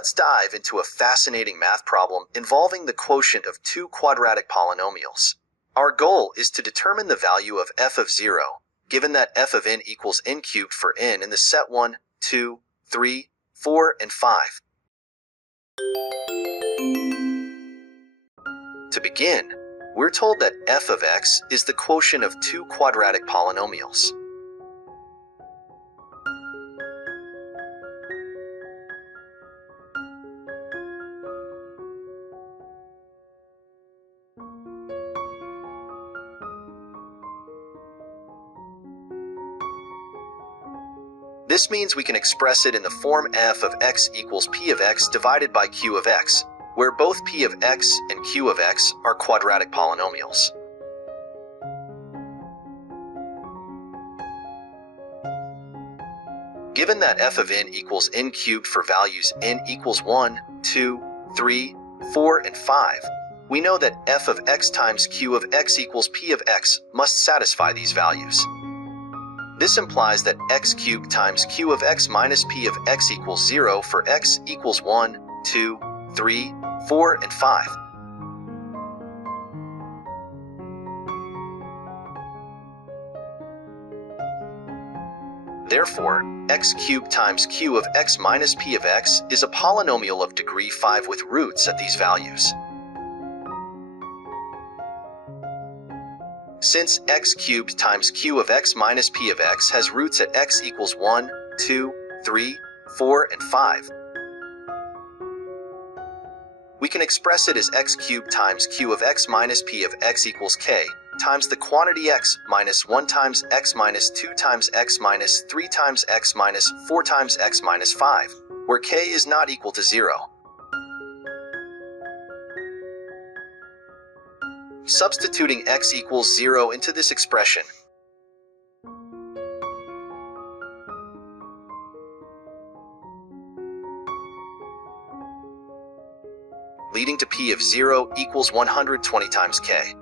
Let's dive into a fascinating math problem involving the quotient of two quadratic polynomials. Our goal is to determine the value of f of 0, given that f of n equals n cubed for n in the set 1, 2, 3, 4, and 5. To begin, we're told that f of x is the quotient of two quadratic polynomials. This means we can express it in the form f of x equals p of x divided by q of x, where both p of x and q of x are quadratic polynomials. Given that f of n equals n cubed for values n equals 1, 2, 3, 4, and 5, we know that f of x times q of x equals p of x must satisfy these values. This implies that x cubed times q of x minus p of x equals 0 for x equals 1, 2, 3, 4, and 5. Therefore, x cubed times q of x minus p of x is a polynomial of degree 5 with roots at these values. Since x cubed times q of x minus p of x has roots at x equals 1, 2, 3, 4, and 5, we can express it as x cubed times q of x minus p of x equals k times the quantity x minus 1 times x minus 2 times x minus 3 times x minus 4 times x minus 5, where k is not equal to 0. Substituting x equals 0 into this expression, leading to p of 0 equals 120 times k.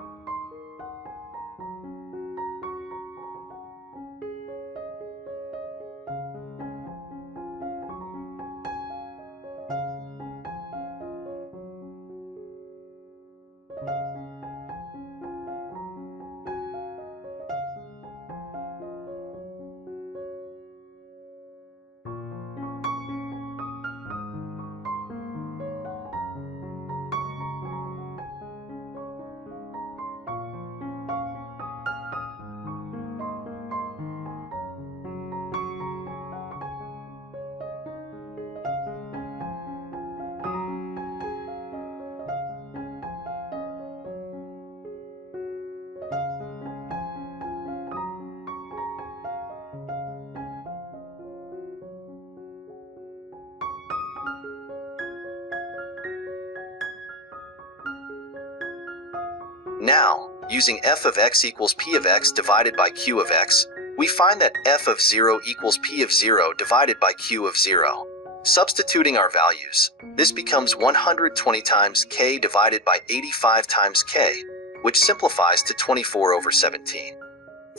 Now, using f of x equals p of x divided by q of x, we find that f of 0 equals p of 0 divided by q of 0. Substituting our values, this becomes 120 times k divided by 85 times k, which simplifies to 24 over 17.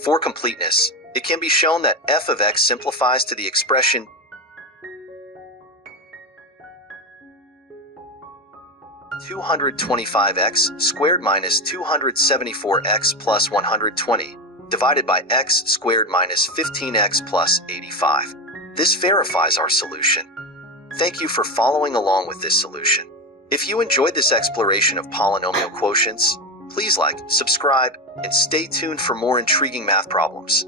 For completeness, it can be shown that f of x simplifies to the expression 225x squared minus 274x plus 120 divided by x squared minus 15x plus 85. This verifies our solution. Thank you for following along with this solution. If you enjoyed this exploration of polynomial quotients, please like, subscribe, and stay tuned for more intriguing math problems.